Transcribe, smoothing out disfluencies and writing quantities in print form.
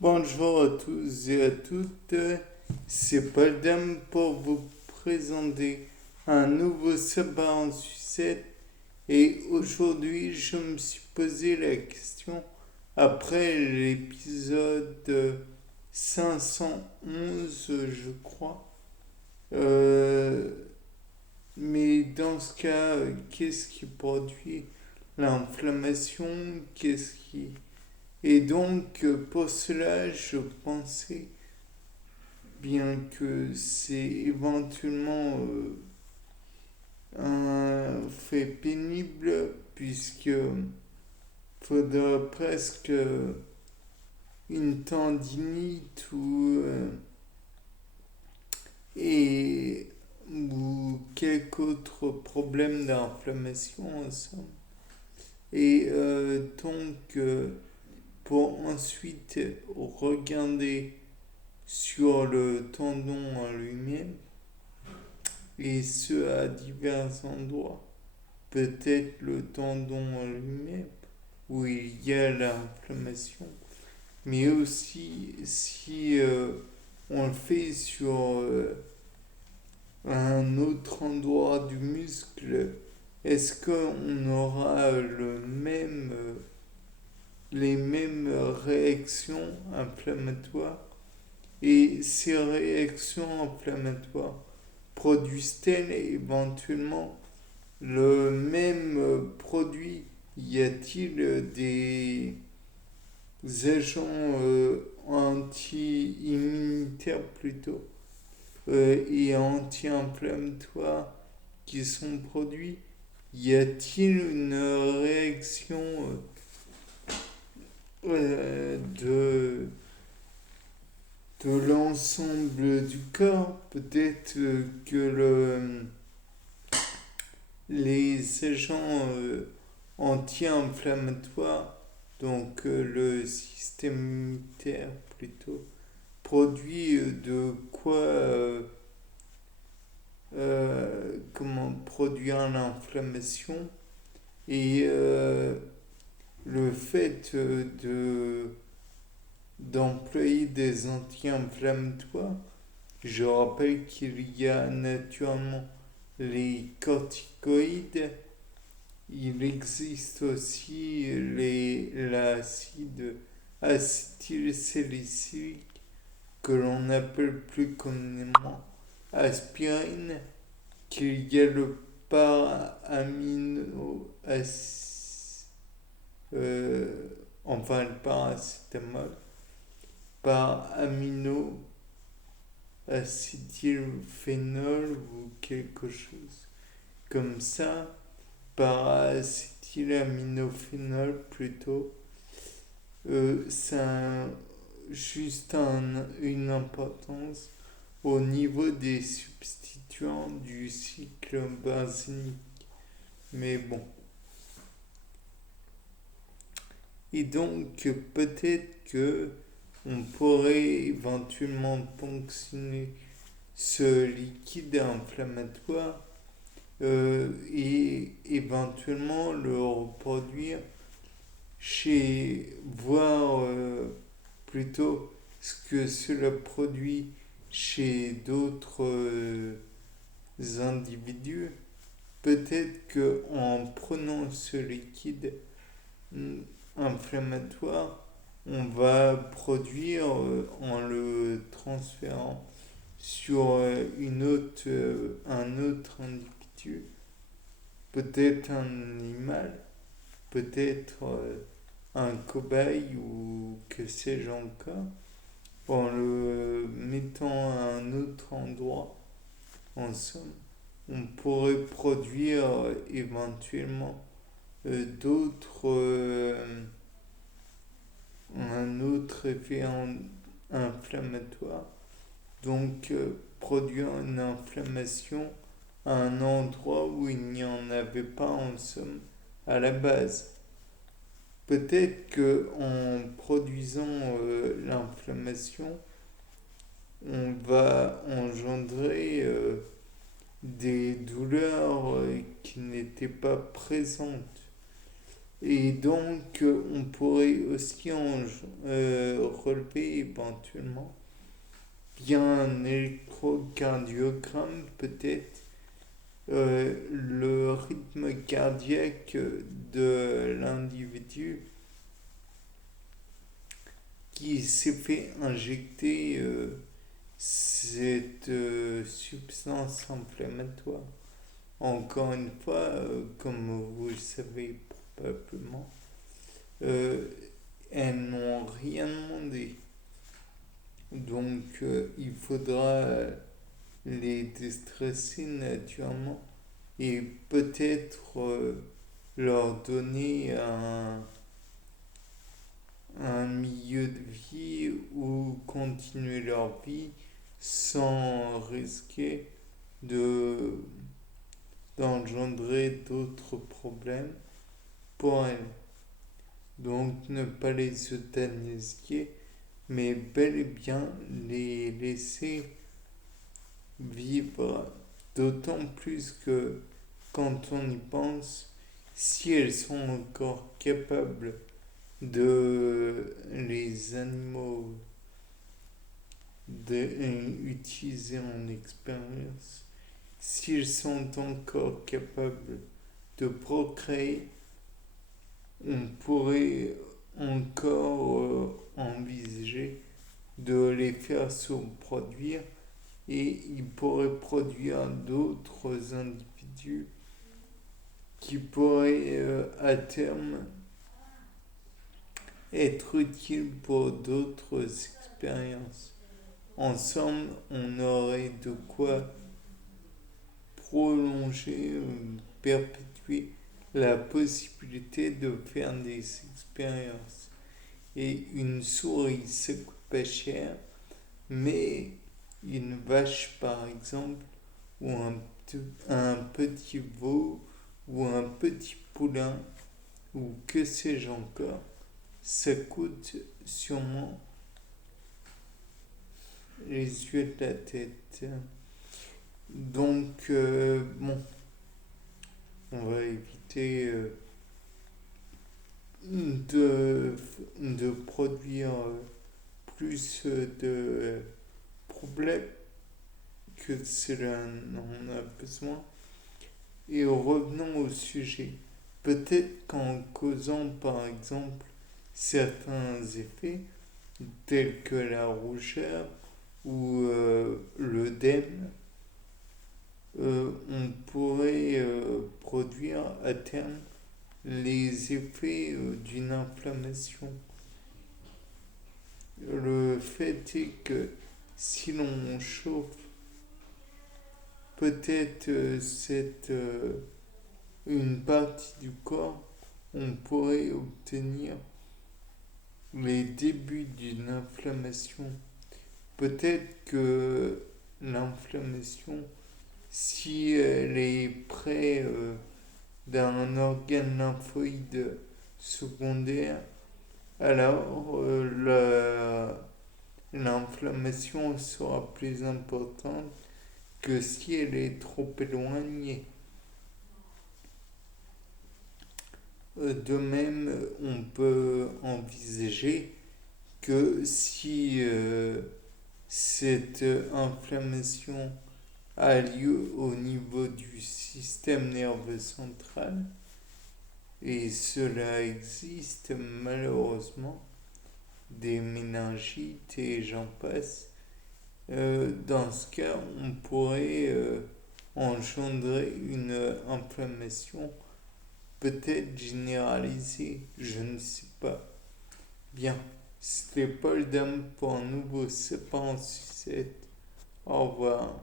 Bonjour à tous et à toutes, c'est Paldam pour vous présenter un nouveau sabbat en sucette et aujourd'hui je me suis posé la question après l'épisode 511 je crois. Euh, mais dans ce cas, qu'est-ce qui produit l'inflammation? Qu'est-ce qui... Et donc, pour cela, je pensais, bien que c'est éventuellement un fait pénible, puisque faudra presque une tendinite et, ou quelque autre problème d'inflammation en somme. Et pour ensuite regarder sur le tendon en lui-même, et ce à divers endroits. Peut-être le tendon en lui-même, où il y a l'inflammation, mais aussi si on le fait sur un autre endroit du muscle, est-ce qu'on aura les mêmes réactions inflammatoires? Et ces réactions inflammatoires produisent-elles éventuellement le même produit? Y a-t-il des agents anti-immunitaires plutôt et anti-inflammatoires qui sont produits? Y a-t-il une réaction de l'ensemble du corps? Peut-être que les agents anti-inflammatoires, donc le système immunitaire plutôt, produit de quoi comment produire l'inflammation et le fait d'employer des anti-inflammatoires. Je rappelle qu'il y a naturellement les corticoïdes. Il existe aussi l'acide acétylsalicylique que l'on appelle plus communément aspirine, qu'il y a le para-amino enfin le paracétamol, par amino acétylphénol ou quelque chose comme ça, paracétylaminophénol plutôt. Ça a juste une importance au niveau des substituants du cycle benzénique. Mais bon. Et donc peut-être que on pourrait éventuellement ponctionner ce liquide inflammatoire et éventuellement le reproduire voir plutôt ce que cela produit chez d'autres individus. Peut-être que en prenant ce liquide inflammatoire, on va produire en le transférant sur un autre individu, peut-être un animal, peut-être un cobaye ou que sais-je encore, en le mettant à un autre endroit. En somme, on pourrait produire éventuellement un autre effet inflammatoire, donc produire une inflammation à un endroit où il n'y en avait pas en somme à la base. Peut-être que en produisant l'inflammation, on va engendrer des douleurs qui n'étaient pas présentes. Et donc, on pourrait aussi relever éventuellement via un électrocardiogramme peut-être le rythme cardiaque de l'individu qui s'est fait injecter cette substance inflammatoire. Encore une fois, comme vous le savez probablement, elles n'ont rien demandé. Donc il faudra les déstresser naturellement et peut-être leur donner un milieu de vie où continuer leur vie sans risquer de d'engendrer d'autres problèmes pour elles. Donc ne pas les euthanasier, mais bel et bien les laisser vivre, d'autant plus que quand on y pense, si elles sont encore capables de les animaux d'utiliser en expérience, s'ils sont encore capables de procréer, on pourrait encore envisager de les faire se reproduire et ils pourraient produire d'autres individus qui pourraient à terme être utiles pour d'autres expériences. Ensemble, on aurait de quoi prolonger, perpétuer la possibilité de faire des expériences. Et une souris, ça coûte pas cher, mais une vache par exemple, ou un petit veau, ou un petit poulain, ou que sais-je encore, ça coûte sûrement les yeux de la tête. Donc, bon, on va éviter de produire plus de problèmes que cela n'en a besoin. Et revenons au sujet. Peut-être qu'en causant par exemple certains effets, tels que la rougeur ou l'œdème, on pourrait produire à terme les effets d'une inflammation. Le fait est que si l'on chauffe peut-être une partie du corps, on pourrait obtenir les débuts d'une inflammation. Peut-être que l'inflammation, si elle est près d'un organe lymphoïde secondaire, alors l'inflammation sera plus importante que si elle est trop éloignée. De même, on peut envisager que si cette inflammation a lieu au niveau du système nerveux central, et cela existe malheureusement, des méningites et j'en passe, dans ce cas, on pourrait engendrer une inflammation peut-être généralisée, je ne sais pas. Bien, c'était Paul Dame pour un nouveau sapin en sucette. Au revoir.